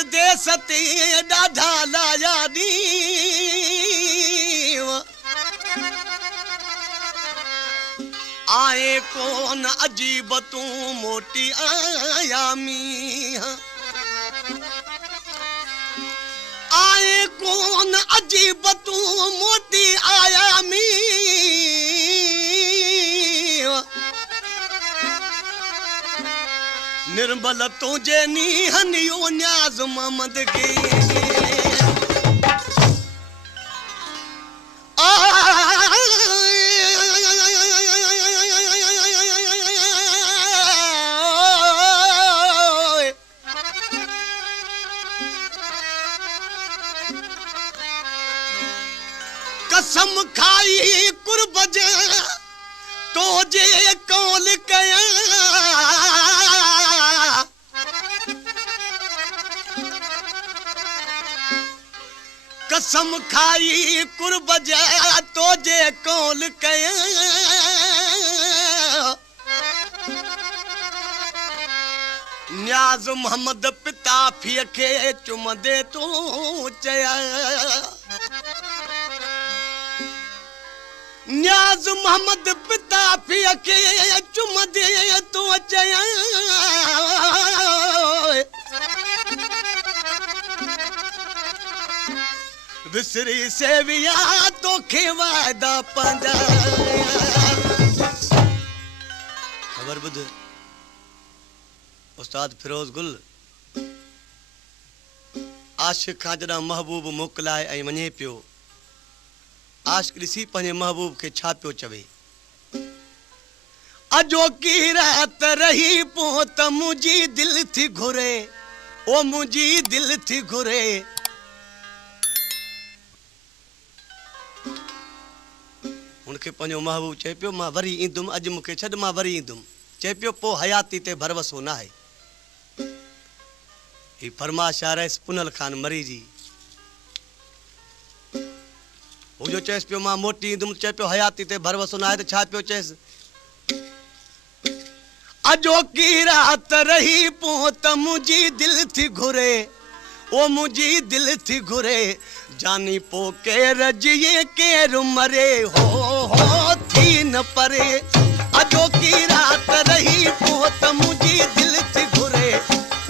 परदेस ते ॾाढा लाया ॾींहं आए कोन अजीब तूं मोटी आया मींहं आए कोन अजीब तूं मोटी आया मींहं निर्मल तुझे नीहन यो न्याज मोहम्मद के कसम खाई कुर्ब जे तो जे कौल कया कसम खाई कुर्ब जे तो जे कौल कया न्याज मोहम्मद पिता फीअ खे चुमंदे तूं चया न्याज मोहम्मद पिता फीअ खे चुमंदे तूं चया विसरी सेविया तोखे वायदा पंहिंजा ख़बर ॿुध उस्ताद फिरोज गुल आशिक़ खां जॾहिं महबूब मोकिलाए ऐं वञे पियो आशिक़ ॾिसी पंहिंजे महबूब खे छा पियो चवे अजोकी रात रही पोइ त मुंहिंजी दिलि थी घुरे ओ मुंहिंजी दिलि थी घुरे उनखे पंहिंजो महबूब चए पियो मां वरी ईंदुमि अॼु मूंखे छॾ मां वरी ईंदुमि चए पियो पोइ हयाती ते भरवसो न आहे ही फरमाश आ रहियसि पुनल खान मरी जी हू जो चएसि पियो मां मोटी ईंदुमि चए पियो हयाती ते भरवसो न आहे त छा पियो चएसि अजोकी रात रही पोइ त मुंहिंजी दिलि थी घुरे ओ मुंहिंजी दिलि थी घुरे जानी पो केर जिए केर मरे हो थी न परे अजोकी रात रही पो त मुंहिंजी दिलि थी घुरे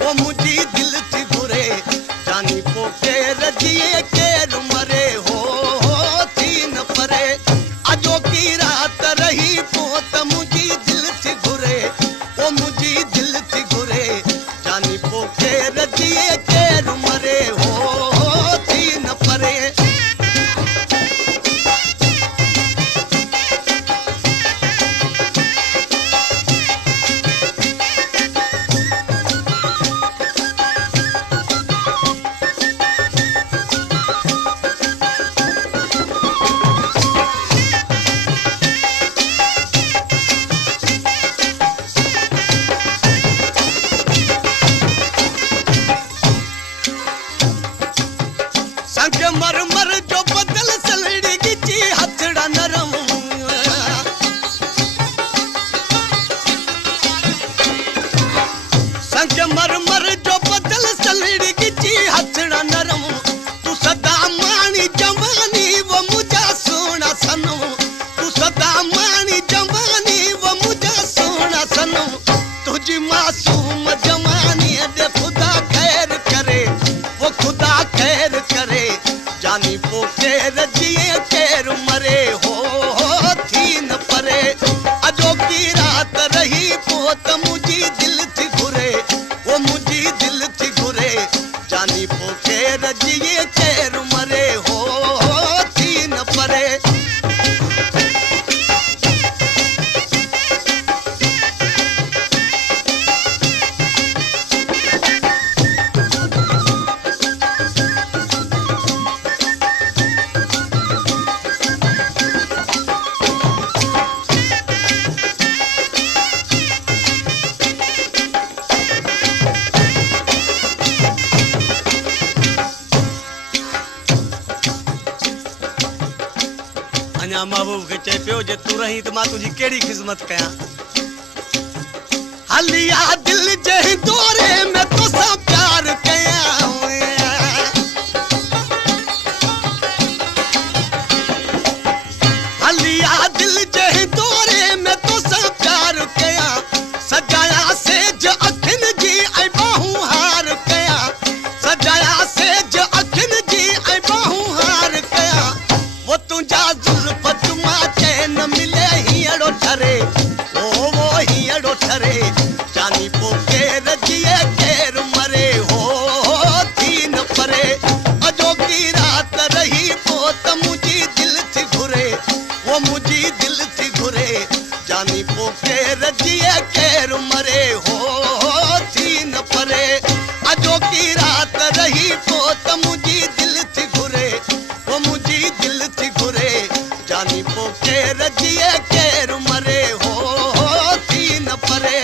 ओ मुंहिंजी दिलि थी घुरे जानी पो केर जिए केर मरे हो थी न परे अजोकी रात रही पो त मुंहिंजी दिलि थी घुरे ओ मुंहिंजी दिलि थी घुरे जानी पो केर जिए केर मरे हो थी न परे संगमरमर जो बदल सलड़ी गिची हथड़ा नरम संगमरमर जो बदल सलड़ी गिची हथड़ा नरम तू सदा मानी जवानी वो मुझा सोना सनम तू सदा मानी जवानी वो मुझा सोना सनम तुझी मासूम जवानी दे खुदा खैर करे वो खुदा खैर करे जानी पो केर जिए केर मरे हो थी न परे अजोकी रात रही पो त मुंहिंजी दिलि थी घुरे वो मुंहिंजी दिलि थी घुरे जानी पो केर जिए केर मरे हो थी न परे अञा महबूब खे चए पियो जे तूं रही त मां तुंहिंजी कहिड़ी ख़िदमत कयां हलिया दिल जे दौरे में तोसां प्यार कयां धरे जानी पोके रजिए केर मरे हो थी न परे अजो की रात रही पोत मुझी दिल थी घुरे वो मुझी दिल थी घुरे जानी पोके रजिए केर मरे हो थी न परे अजो की रात रही पोत मुझी दिल थी घुरे वो मुझी दिल थी घुरे जानी पोके रजिए केर मरे हो थी न परे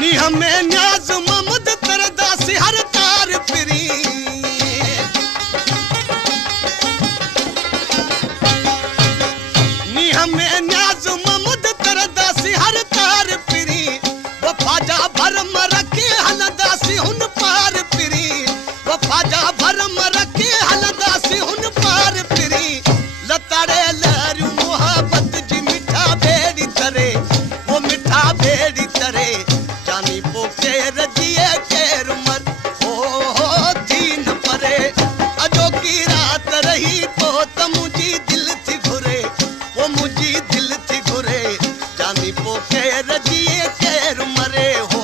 नी हमें न्याज ममद तरदासी हर तार फिरी नी हमें न्याज ममद तरदासी हर तार फिरी वफाजा भरम रखे हलदासी हुन पार फिरी वफाजा भरम रखे हलदासी हुन पार फिरी लताड़े लहरियूं मोहब्बत जी मिठा भेड़ी तरे वो मिठा भेड़ी तरे जानी पोके रजिए केर मर हो थी न परे अजो की रात रही पोत मुझी दिल थी घुरे वो मुझी दिल थी घुरे जानी पोके रजिए केर मरे हो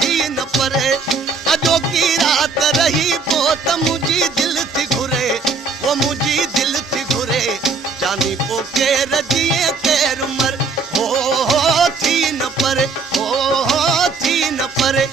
थी न परे अजो की रात रही पोत मुझी दिल थी घुरे वो मुझी दिल थी घुरे जानी पोके रजिए केर मर हो थी न परे हो थी न परे